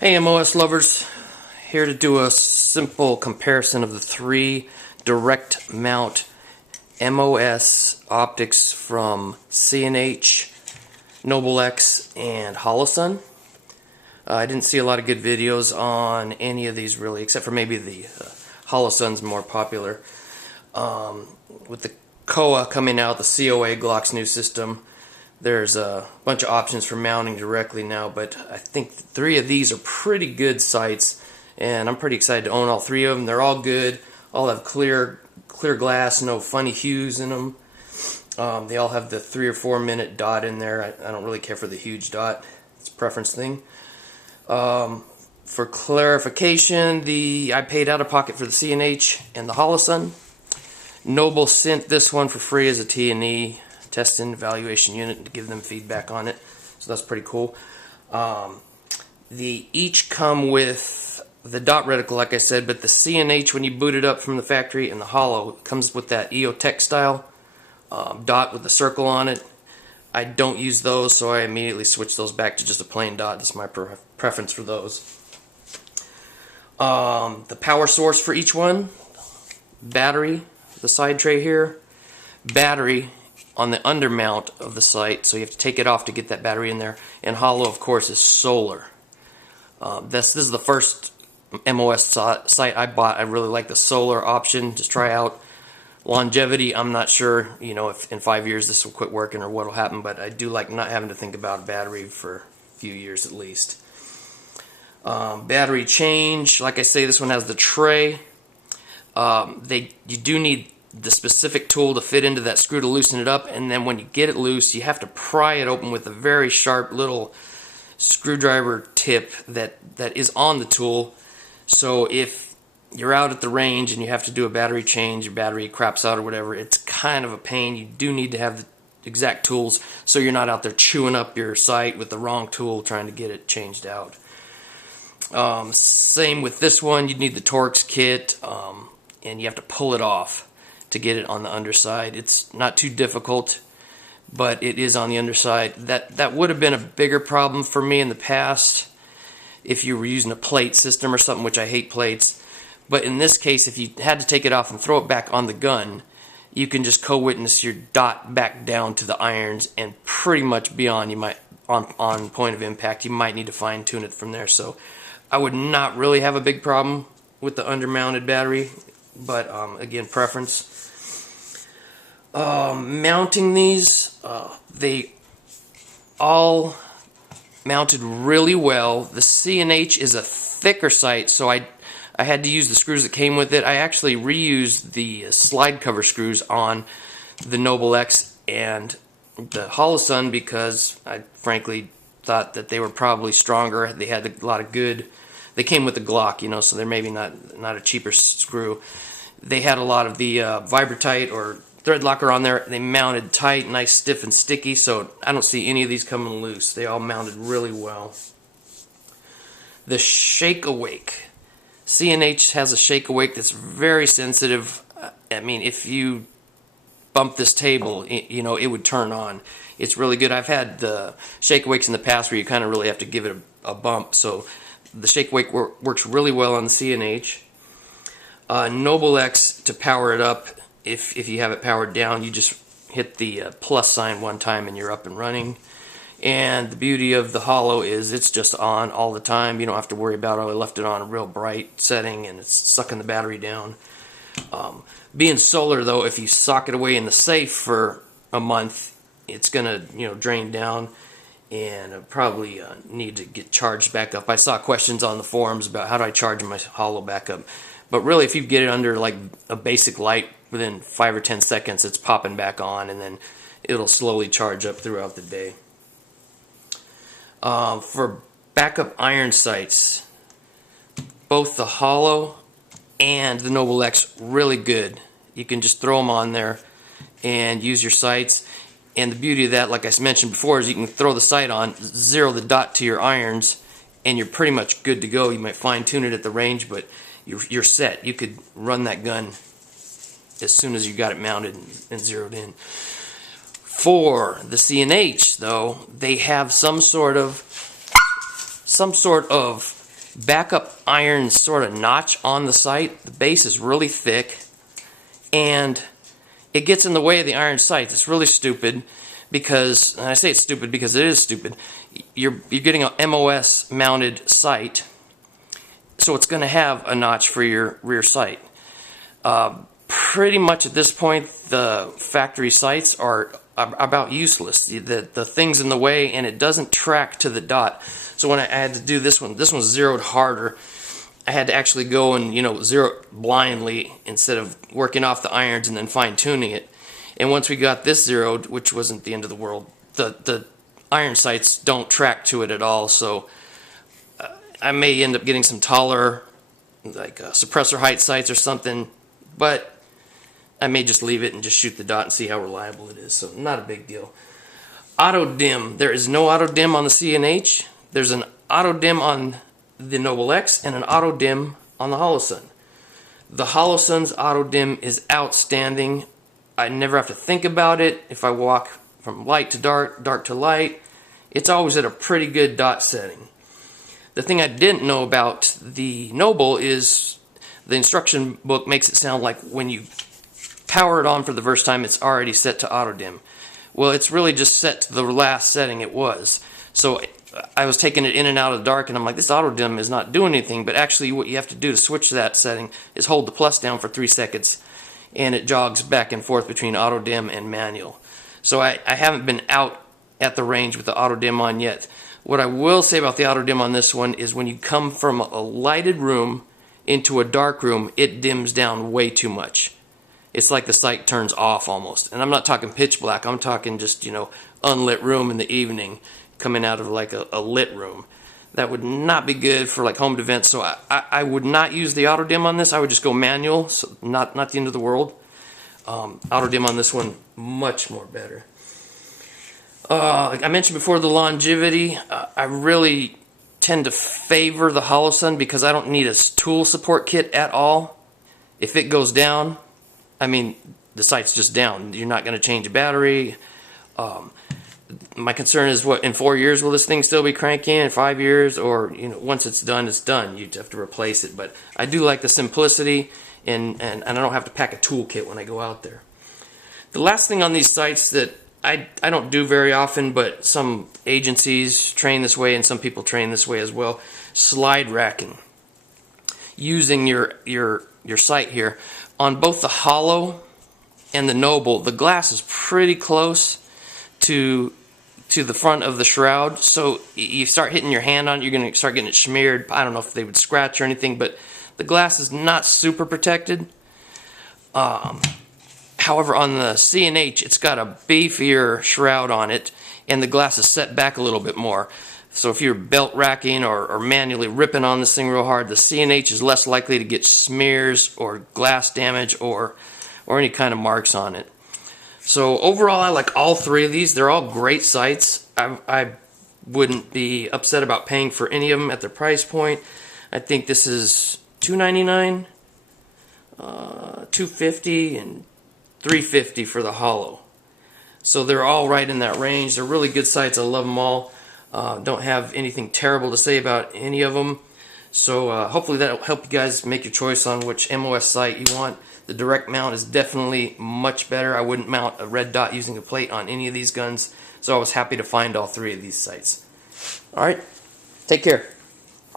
Hey MOS lovers, here to do a simple comparison of the three direct mount MOS optics from C&H, Nobel X, and Holosun. I didn't see a lot of good videos on any of these really, except for maybe the Holosun's more popular. With the COA coming out, the COA Glock's new system, there's a bunch of options for mounting directly now, but I think three of these are pretty good sights, and I'm pretty excited to own all three of them. They're all good, all have clear glass, no funny hues in them. They all have the 3 or 4 minute dot in there. I don't really care for the huge dot. It's a preference thing. For clarification, I paid out of pocket for the C&H and the Holosun. Nobel sent this one for free as a T&E test and evaluation unit to give them feedback on it, so that's pretty cool. They each come with the dot reticle, like I said, but the C&H, when you boot it up from the factory, and the Holo comes with that EOTech style dot with the circle on it. I don't use those, so I immediately switch those back to just a plain dot. That's my preference for those. The power source for each one, battery, the side tray here, battery on the undermount of the sight, so you have to take it off to get that battery in there. And Holo, of course, is solar. This is the first MOS sight I bought. I really like the solar option to try out. Longevity, I'm not sure, if in 5 years this will quit working or what will happen, but I do like not having to think about a battery for a few years at least. Battery change, like I say, this one has the tray. You do need the specific tool to fit into that screw to loosen it up, and then when you get it loose, you have to pry it open with a very sharp little screwdriver tip that is on the tool. So if you're out at the range and you have to do a battery change, your battery craps out or whatever, it's kind of a pain. You do need to have the exact tools so you're not out there chewing up your sight with the wrong tool trying to get it changed out. Same with this one, you need the Torx kit, and you have to pull it off to get it on the underside. It's not too difficult, but it is on the underside. That would have been a bigger problem for me in the past if you were using a plate system or something, which I hate plates. But in this case, if you had to take it off and throw it back on the gun, you can just co-witness your dot back down to the irons and pretty much be on. You might on point of impact. You might need to fine tune it from there. So I would not really have a big problem with the undermounted battery, but again, preference. Mounting these, they all mounted really well. The C&H is a thicker sight, so I had to use the screws that came with it. I actually reused the slide cover screws on the Nobel X and the Holosun because I frankly thought that they were probably stronger. They had a lot of good. They came with the Glock, so they're maybe not a cheaper screw. They had a lot of the Vibratite or thread locker on there. They mounted tight, nice, stiff, and sticky, so I don't see any of these coming loose. They all mounted really well. The shake awake. C&H has a shake awake that's very sensitive. I mean, if you bump this table, it would turn on. It's really good. I've had the shake awakes in the past where you kind of really have to give it a bump, so the shake awake works really well on the C&H. Nobel X, to power it up, if you have it powered down, you just hit the plus sign one time and you're up and running. And the beauty of the Holo is it's just on all the time. You don't have to worry about, I left it on a real bright setting and it's sucking the battery down. Being solar though, if you sock it away in the safe for a month, it's going to drain down and probably need to get charged back up. I saw questions on the forums about how do I charge my Holo back up. But really, if you get it under like a basic light, within 5 or 10 seconds it's popping back on, and then it'll slowly charge up throughout the day. For backup iron sights, both the Holo and the Nobel X really good. You can just throw them on there and use your sights. And the beauty of that, like I mentioned before, is you can throw the sight on, zero the dot to your irons, and you're pretty much good to go. You might fine tune it at the range, but you're set. You could run that gun as soon as you got it mounted and zeroed in. For the C&H, though, they have some sort of backup iron sort of notch on the sight. The base is really thick, and it gets in the way of the iron sights. It's really stupid because, and I say it's stupid because it is stupid, you're getting a MOS mounted sight, so it's going to have a notch for your rear sight. Pretty much at this point, the factory sights are about useless. The thing's in the way, and it doesn't track to the dot. So when I had to do this one's zeroed harder. I had to actually go and, zero it blindly instead of working off the irons and then fine-tuning it. And once we got this zeroed, which wasn't the end of the world, the iron sights don't track to it at all. So I may end up getting some taller, like suppressor height sights or something, but I may just leave it and just shoot the dot and see how reliable it is. So not a big deal. Auto dim. There is no auto dim on the C&H. There's an auto dim on the Nobel X and an auto dim on the Holosun. The Holosun's auto dim is outstanding. I never have to think about it. If I walk from light to dark, dark to light, it's always at a pretty good dot setting. The thing I didn't know about the Nobel is the instruction book makes it sound like when you power it on for the first time, it's already set to auto dim. Well, it's really just set to the last setting it was. So I was taking it in and out of the dark, and I'm like, this auto dim is not doing anything. But actually, what you have to do to switch that setting is hold the plus down for 3 seconds, and it jogs back and forth between auto dim and manual. So I haven't been out at the range with the auto dim on yet. What I will say about the auto dim on this one is when you come from a lighted room into a dark room, it dims down way too much. It's like the sight turns off almost. And I'm not talking pitch black. I'm talking just, unlit room in the evening coming out of like a lit room. That would not be good for like home events. So I would not use the auto dim on this. I would just go manual. So not the end of the world. Auto dim on this one, much more better. Like I mentioned before, the longevity. I really tend to favor the Holosun because I don't need a tool support kit at all. If it goes down, the sight's just down. You're not going to change a battery. My concern is, what, in 4 years will this thing still be cranking? In 5 years? Or, once it's done, it's done. You have to replace it. But I do like the simplicity, and I don't have to pack a tool kit when I go out there. The last thing on these sights that I don't do very often, but some agencies train this way and some people train this way as well, slide racking. Using your sight here. On both the Holo and the Nobel, the glass is pretty close to the front of the shroud, so you start hitting your hand on it, you're going to start getting it smeared. I don't know if they would scratch or anything, but the glass is not super protected. However, on the C&H, it's got a beefier shroud on it, and the glass is set back a little bit more. So if you're belt racking or manually ripping on this thing real hard, the C&H is less likely to get smears or glass damage or any kind of marks on it. So overall, I like all three of these. They're all great sights. I wouldn't be upset about paying for any of them at their price point. I think this is $299, $250, and $350 for the Holo. So they're all right in that range. They're really good sights. I love them all. Don't have anything terrible to say about any of them. So hopefully that'll help you guys make your choice on which MOS sight you want. The direct mount is definitely much better. I wouldn't mount a red dot using a plate on any of these guns. So I was happy to find all three of these sights. Alright, take care.